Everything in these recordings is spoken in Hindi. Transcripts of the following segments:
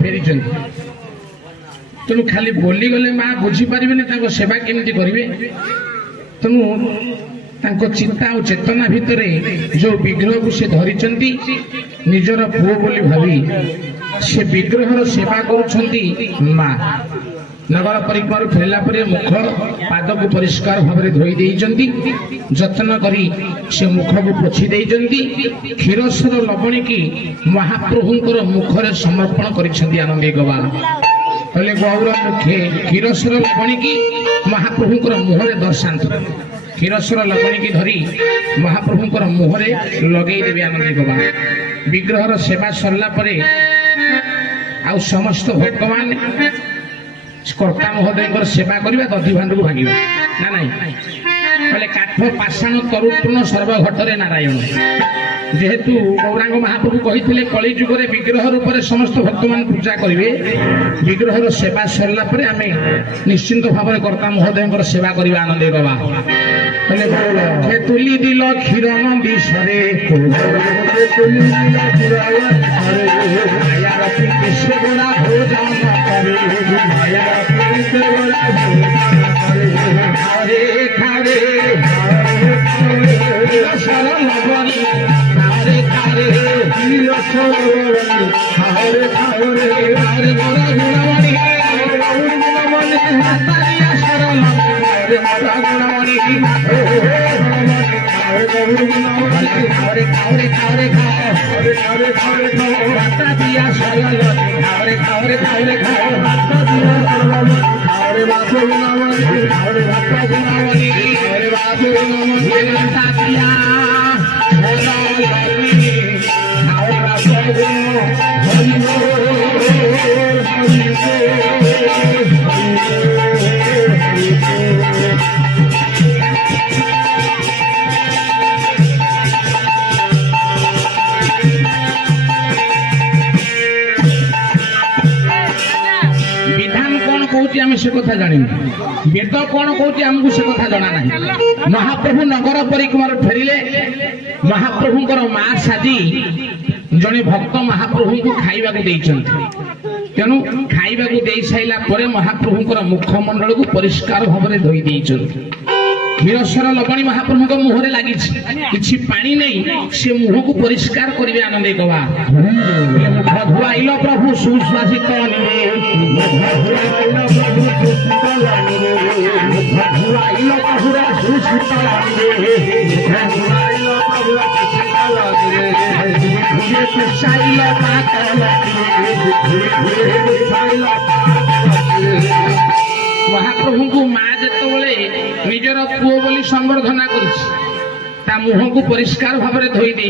फेरी तेणु खाली बोली गले माँ बुझीपारे सेवा केमी करेंगे तेणु चिंता और चेतना भितर जो विग्रह को से धरी निजर पुओ बोली भावी से विग्रह सेवा करुछंती माँ नगर परिक्रमा फेरला परे मुख पाद को परिष्कार भाव में धोई देइचंती जतन करी से मुख को पोछि देइचंती क्षीरसर लवणी की महाप्रभुंकर मुखरे समर्पण करिसंती आनंदी गवा कहले गौर मुखे क्षीरसर लवणी की महाप्रभुंकर मुहरे दर्शांत क्षीरसर लवणी की धरी महाप्रभुंकर मुहरे लगेई देबे आनंदी गवा विग्रहर सेवा सरला परे आ समस्त भक्तमान कर्ता महोदय सेवा करवा दधि भांड को भांगा ना ना कहले काठ पाषाण तरुतृण सर्वघटरे नारायण जेहेतु गौरांग महाप्रभु कही कली जुगे विग्रह रूप से समस्त भक्त मान पूजा करेंगे विग्रह सेवा सरला परे आमे निश्चिंत भाव में कर्ता महोदय सेवा करवा आनंद बाबा कहले तुली दिल क्षीर नदी सरे खारे खारे शरण खारे खारे खारे खारे हरे गोरा गुणमणि शरण गुणमणि खारे खारे खारे खारे खारे खारे माता दिया शरण खारे खारे खारे खारे माता दिया खारे बाबू गुणमणि खारे बाबा गुणमणि खारे बाबू गुणमणि माता दिया विधान कौन कहूँ आम से कथा जानी वेद कौन कहूँ आमको से कथा जना ना महाप्रभु नगर परिक्रमा फेरिले महाप्रभुंकर माँ साजी जड़े भक्त महाप्रभु को खाइबा को तेणु खाइबा को दे साइला परे महाप्रभुंकर मुखमंडल को परिष्कार भाव में धोई क्षीरसर लवणी महाप्रभु को मुहरे लगी किसी पानी नहीं से मुह को परिष्कार करेंगे आनंद गवा मुख धुआइल प्रभु सुश्वासित महाप्रभु को माँ जिते निजर पुओ बोली संबर्धना कर मुह को परिष्कार भाव में धोई दे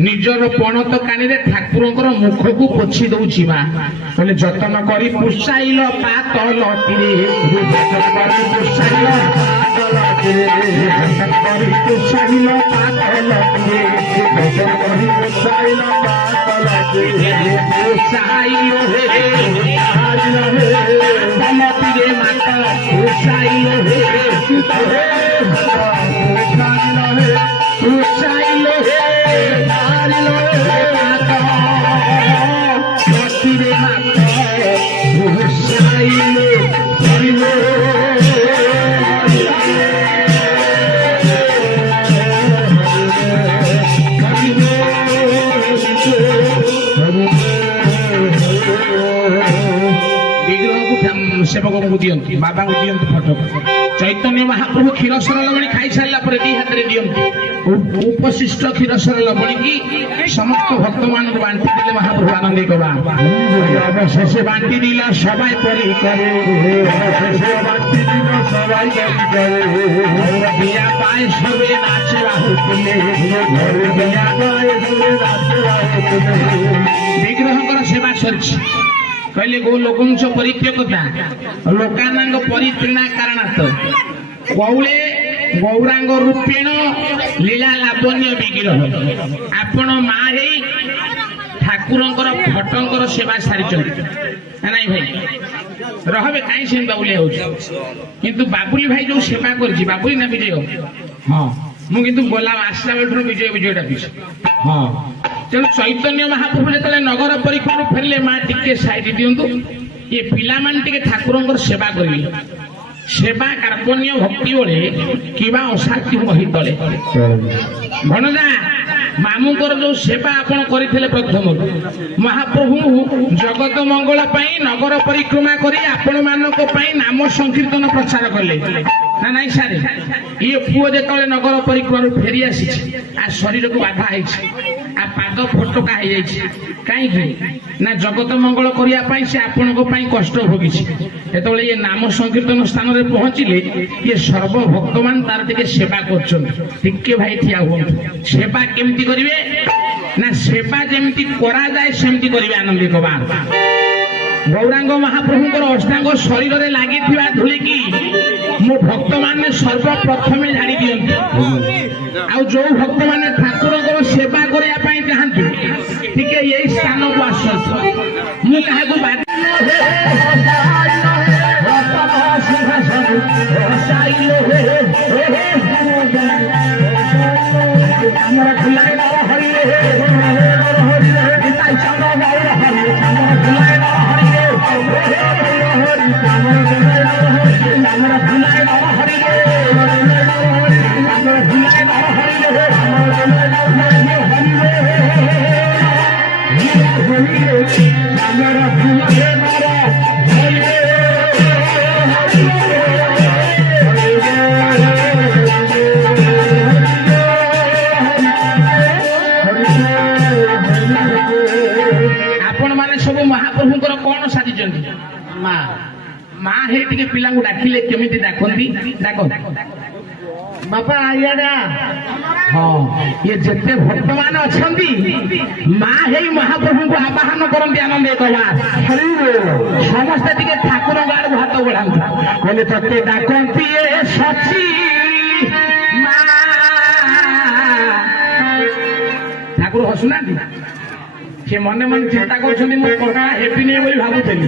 निजर पणत कानी ठाकुर मुख को पोछि दौची माँ बोले जतन करी पुषाइल पातल सेवक को दियंती बाबा को दियंती फटो चैतन्य महाप्रभु क्षीरसर लवणी खाई सारा दी हाथ में दियंती उपशिष्ट क्षीरसर लवणी की समस्त भक्त मान बांटी दिले महाप्रभु आनंद गवा शेषे बांटी दिला सबाई परी करे बिया पाए सबे नाचे विग्रह सेवा सरी कहले गो लोकंश परित्यक्ता लोकानांग परित्रीणा कारणात् कौले गौरांग रूपेण लीला लावण्य विग्रह आपण माँ ठाकुर ଠାକୁରଙ୍କର ଭଟ୍ଟଙ୍କର ସେବା ସାରିଛନ୍ତି ନାଇଁ ଭାଇ ରହବେ କାହିଁ ସେମିତି ବାବୁଲି ହଉଛି କିନ୍ତୁ ବାବୁଲି ଭାଇ ଯୋଉ ସେବା କରିଛି ବାବୁଲି ନା ବିଜୟ ହଁ ମୁଁ କିନ୍ତୁ ଗଲା ଆସିଲା ବେଳଠୁ ବିଜୟ ଡାକିଛି ହଁ ତେଣୁ ଚୈତନ୍ୟ ମହାପ୍ରଭୁ ଯେତେବେଳେ ନଗର ପରିକ୍ରମାରୁ ଫେରିଲେ ମା ଟିକେ ସାଇଡ ଦିଅନ୍ତୁ ଏ ପିଲାମାନେ ଟିକେ ଠାକୁରଙ୍କର ସେବା କରିବେ ସେବା କାର୍ପଣ୍ୟ ଭକ୍ତି ବେଳେ କିବା ଅଶାନ୍ତି ବହି ତଳେ ଭଣଜା ମାମୁଙ୍କର ଯୋଉ ସେବା ଆପଣ କରିଥିଲେ ପ୍ରଥମରୁ ମହାପ୍ରଭୁ ଜଗତ ମଙ୍ଗଳ ପାଇଁ ନଗର ପରିକ୍ରମା କରି ଆପଣ ମାନଙ୍କ ପାଇଁ ନାମ ସଂକୀର୍ତ୍ତନ ପ୍ରଚାର କଲେ ନା ନାଇଁ ସାରେ ଇଏ ପୁଅ ଯେତେବେଳେ ନଗର ପରିକ୍ରମାରୁ ଫେରି ଆସିଛି ଆ ଶରୀରକୁ ବାଧା ହେଇଛି ଆ ପାଦ ଫୋଟକା ହେଇଯାଇଛି କାହିଁକି ନା ଜଗତ ମଙ୍ଗଳ କରିବା ପାଇଁ ସେ ଆପଣଙ୍କ ପାଇଁ କଷ୍ଟ ଭୋଗିଛି ଯେତେବେଳେ ଇଏ ନାମ ସଂକୀର୍ତ୍ତନ ସ୍ଥାନରେ ପହଞ୍ଚିଲେ ଇଏ ସର୍ବ ଭକ୍ତମାନେ ତାର ଟିକେ ସେବା କରୁଛନ୍ତି ଟିକେ ଭାଇ ଠିଆ ହୁଅନ୍ତୁ ସେବା କେମିତି କରିବେ ନା ସେବା ଯେମିତି କରାଯାଏ ସେମିତି କରିବେ ଆନନ୍ଦିତ ବାହାର ଗୌରାଙ୍ଗ ମହାପ୍ରଭୁଙ୍କର ଅଷ୍ଟାଙ୍ଗ ଶରୀରରେ ଲାଗିଥିବା ଧୂଳିକି ମୋ ଭକ୍ତମାନେ ସର୍ବପ୍ରଥମେ ଝାଡ଼ି ଦିଅନ୍ତି ଆଉ ଯୋଉ ଭକ୍ତମାନେ ଠାକୁରଙ୍କର ସେବା କରିବା ପାଇଁ ଚାହାନ୍ତି ଟିକେ ଏଇ ସ୍ଥାନକୁ ଆସନ୍ତୁ ମୁଁ କାହାକୁ ଆମର ଆପଣ ମାନେ ସବୁ ମହାପ୍ରଭୁଙ୍କର କଣ ସାଜିଛନ୍ତି ମା ମା ହେଇ ଟିକେ ପିଲାଙ୍କୁ ଡାକିଲେ କେମିତି ଡାକନ୍ତି ଡାକ ବାପା ଆଇଆଡା ହଁ ଇଏ ଯେତେ ଭକ୍ତମାନେ ଅଛନ୍ତି ମା ହେଇ ମହାପ୍ରଭୁଙ୍କୁ ଆବାହନ କରନ୍ତି ଆନନ୍ଦ କଲା ସମସ୍ତେ ଟିକେ ଠାକୁରଙ୍କ ଆଡକୁ ହାତ ବଢାନ୍ତୁ କହିଲେ ତତେ ଡାକନ୍ତି ଏ ସଚି ମା ଠାକୁର ହସୁନାହାନ୍ତି ସେ ମନେ ମନେ ଚିନ୍ତା କରୁଛନ୍ତି ମୁଁ କର୍ତ୍ତା ହେବିନି ବୋଲି ଭାବୁଥିଲି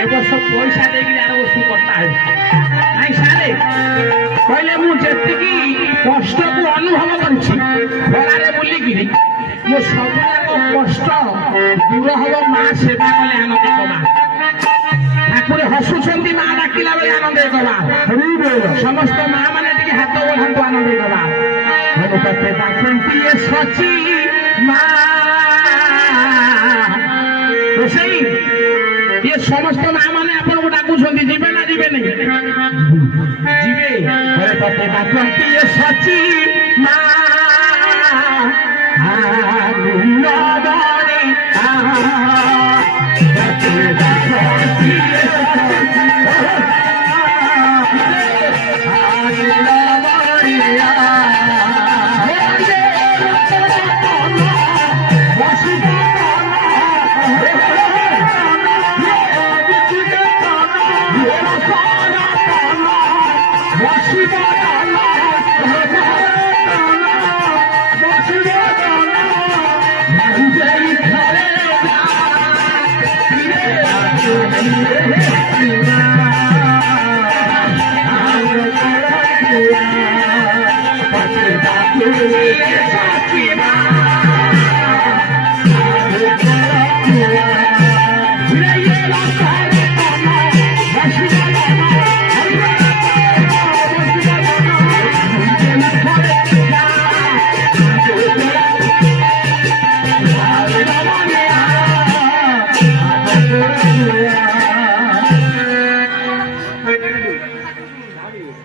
ଏ ବର୍ଷ ପଇସା ଦେଇକି ଆର ବର୍ଷ କର୍ତ୍ତା ହେବି ନାଇଁ ସାରେ କହିଲେ ମୁଁ ଯେତିକି କଷ୍ଟକୁ ଅନୁଭବ କରିଛି ଖରାରେ ବୁଲିକିରି ମୋ ସବୁଯାକ କଷ୍ଟ ଦୂର ହବ ମା ସେବା କଲେ ଆନନ୍ଦ କମା ଠାକୁର ହସୁଛନ୍ତି ମା ଡାକିଲା ବେଳେ ଆନନ୍ଦ କମା ସମସ୍ତ ମା ମାନେ ଟିକେ ହାତ ବଢାନ୍ତୁ ଆନନ୍ଦ କମା ତତେ ଡାକନ୍ତି ଏ ସଚି ମା ରୋଷେଇ ये समस्त माँ मैंने आपको डाकुंट जीवे ना जीवे नहीं जीवे तते डाकती ये सची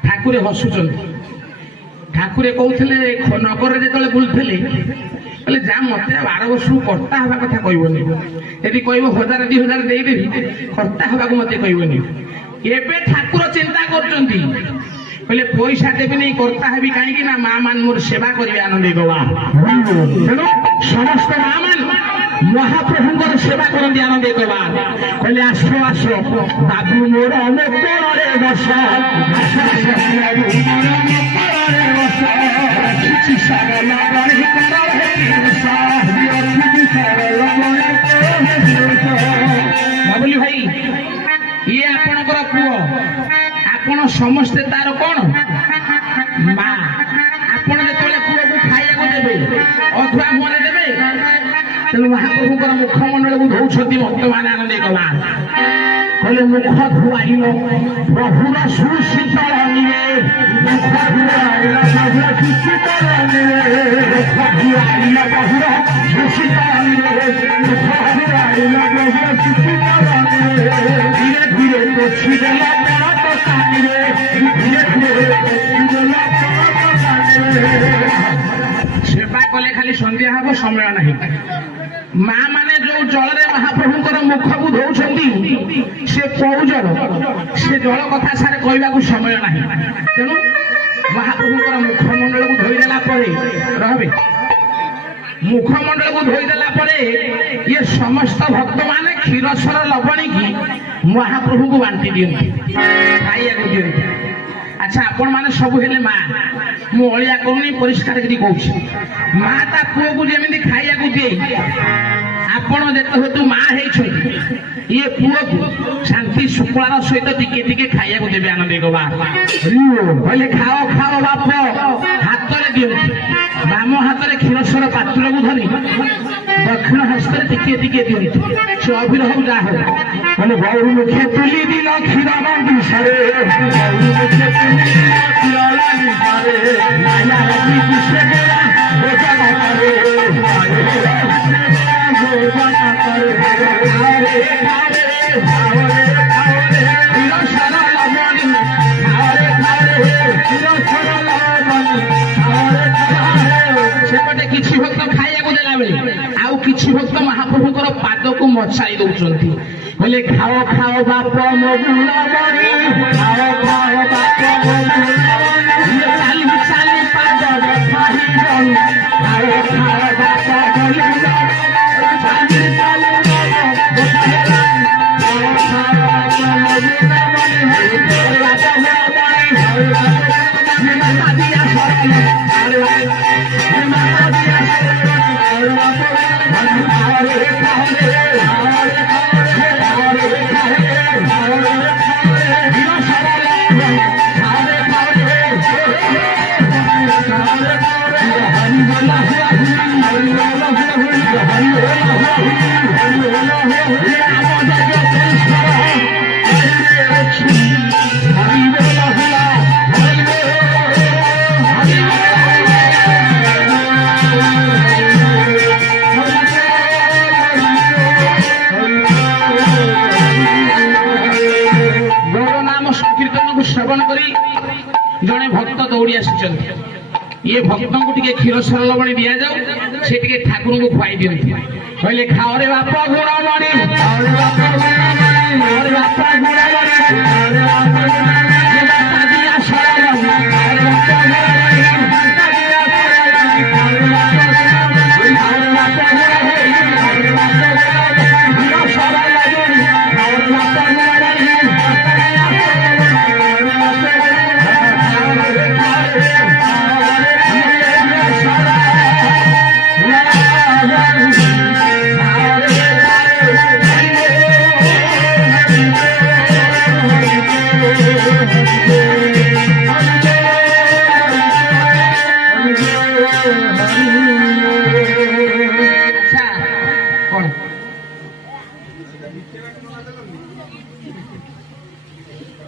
ठाकुरे हसुचंद ठाकुरे कहते नगर जो बुलते कहले जा मत 12 वर्ष कर्ता हवा कथा कहबनी यदि कह 1000 2000 देदेवी कर्ता हवा मत कहबनी एबे ठाकुर चिंता करते कहले पैसा देवी नहीं कर्ता हेबी कहीं ना माँ मान मोर सेवा करेंगे आनंद गवा तेणु समस्त माँ मान महाप्रभुंर सेवा करती आनंद गवा कहले आस आस बाबू मोर बस समस्ते तार कौन माँ आपण जो पुओ को खाइबा देवे अधुआ मुहरे देवे तेणु महाप्रभुकर मुखमंडल को धोउछंती भक्त मान आनंद गला कहले मुख धुआइल प्रभुर सुशीतल मुख धुआइल प्रभुर सुशीतल मुख धुआइल प्रभुर सुशीतल मुख धुआइल प्रभुर सुशीतल धीरे धीरे पोछि देला परात कानिरे धीरे धीरे पोछि देला परात कानिरे सेवा कले खाली संध्या हबो समय नाही माँ माने जो जल महाप्रभुଙ୍କର मुखକୁ ଧୋଉଛନ୍ତି से कोउ जल से जल कथा सारे कहवाक समय नाही तेणु महाप्रभुଙ୍କର मुखमंडल को धोईदेला रहबे मुखमंडल को धोईदेला ये समस्त भक्त माने क्षीरसर लवणी की महाप्रभु को बांटी दियंती खाइया को दियंती अच्छा आपण माने सब हेले माँ मु अलिया करूनी परिष्कार करी कहूछि माँ ता पुओ को जेमिति खाइया को दिए आपण जेते हेतु माँ हेछथि ये पुओ को शांति शुक्लार सहित टिके टिके खाइया को देबे आनंद गवा कहले खाओ खाओ बाप हाथ रे दियंती बाम हाथ रे क्षीरसर पात्र को धरी दक्षिण हस्त रे टिके टिके दियंती से अभिरह जा हो कहले गौर मुखे तुली दिल क्षीर मंदी सरे गौर मुखे तुली दिल क्षीर लागी सरे माया लगी दिसे गेला बेटा करे गोजना करे आरे आरे आरे क्षीरसर लवणी आरे आरे क्षीरसर लवणी आरे सेपटे किछि भक्त खाइया को देला बेले आउ किछि भक्त महाप्रभुकर पाद को मछाई दउचंती बोले खाओ खाओ बाप मोगुला बड़ी खाओ खाओ बाप मोगुला बड़ी चाली चाली पाद खाई जन खाओ खाओ बाप मोगुला चाली चाली श्रवण करी जड़े भक्त दौड़ी आसी ये भक्त को टिके क्षीरसर लवणी दि जाऊ से टिके ठाकुर को खुआई दियंती कहले खाओ रे बाप गुणमणि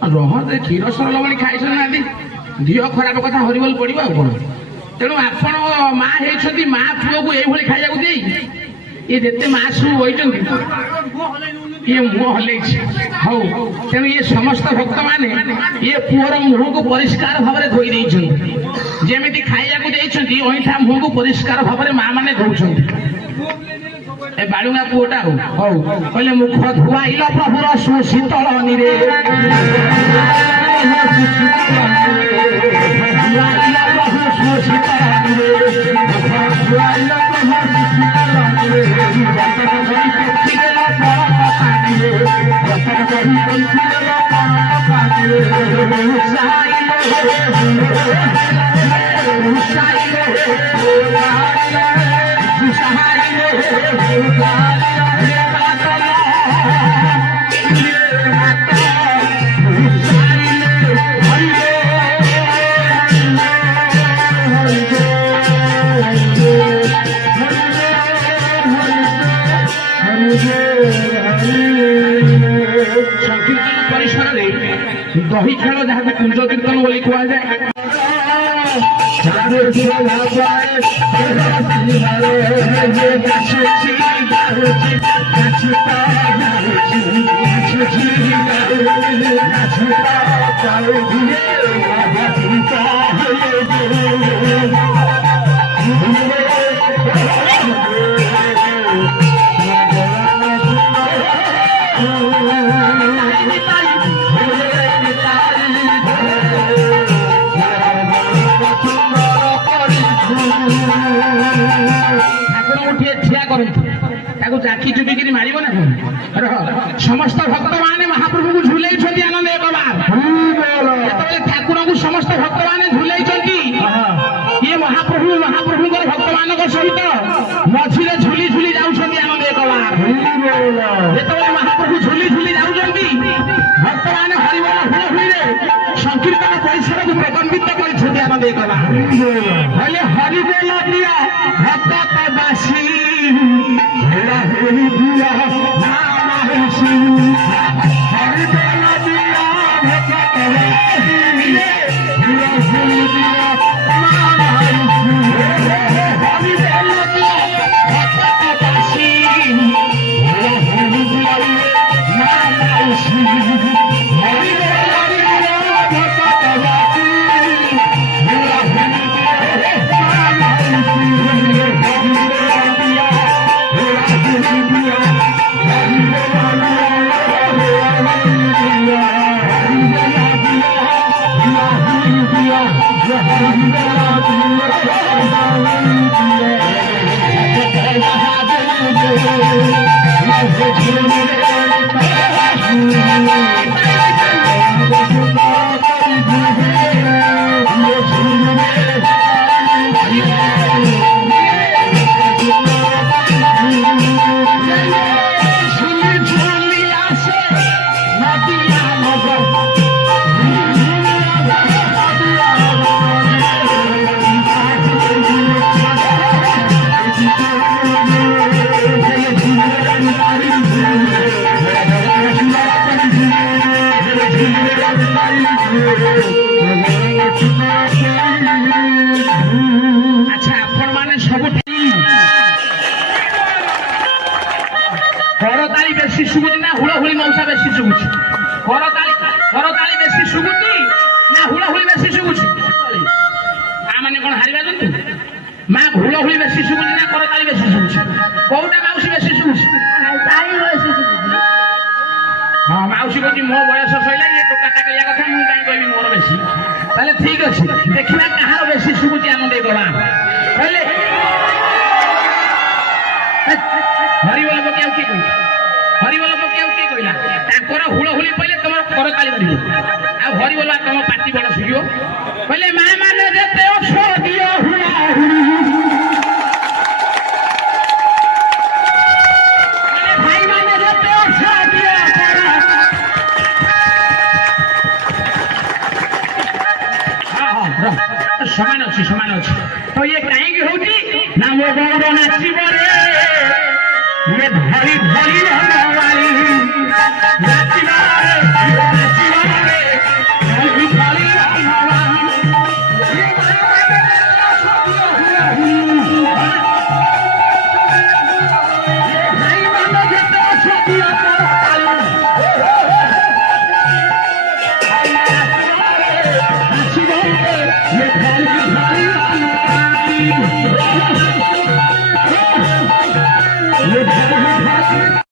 रहते क्षीरसर लवणी खाई दिह खराब कथा हरिबोल पड़ो आ कौन तेणु आपण माँ होती माँ पुओ को यही खाइबा दे ये जिते माँ सब वही ये मुह हल हौ तेणु ये समस्त भक्त माने ये पुओर मुह को परिष्कार भाव में धोई जमी खाइबा देती अईठा मुह को परिष्कार भाव में माँ मैंने धोउछंती ए बालुंगा पुओटा हौ कहले मुख धुआइल प्रभुर सुशीतल निरे दही खेल जहाँ कुंज कीर्तन बोली कहुए जाकी चुपिकी मार ना समस्त भक्त मैंने महाप्रभु को झुले आनंद एक बार ठाकुर को समस्त भक्त मैंने झुले ये महाप्रभु महाप्रभु भक्त मान सहित मझीरे झुली झुली जाऊँ आनंद एक बार जो महाप्रभु झुली झुली जाऊँच भक्त मैंने हरिबोल हुलहुली संकीर्तन परिसर को प्रकम्बित कर आनंद एक बार हरिबोल दिया भक्त बासी अच्छा आपण माने सब करताली बेसी शुभुची ना हुलहुली मौसा बेसी शुभुची करताली बेसी शुभुची ना हुलहुली बेसी शुभुची आ माने कोन हारिबा जंतु मा हुलहुली बेसी शुभुची ना करताली बेसी शुभुची कोउटा माउसी बेसी शुभुची ताली बेसी शुभुची हां माउसी को मो बयस सइला ये टोका टाकलिया कथा मु काई कहबी मोर बेसी ताले ठीक अछि देखिना कहार बेसी शुभुची आनंद गवा कहले हरिबोल पकेउ की कहि हरिबोल पकेउ की कहिला ताकर हुलहुली पहिले तमर करताली मारिबो आ हरिबोल तम पार्टी बड़ सुगियो कहले मा माने जेते ओछो दियो हुलहुली कहले भाई माने जेते ओछो दियो समान अच्छी तो ये कहीं होती ना वो गौरव नाचिब रे ये धरी धरी नाचिब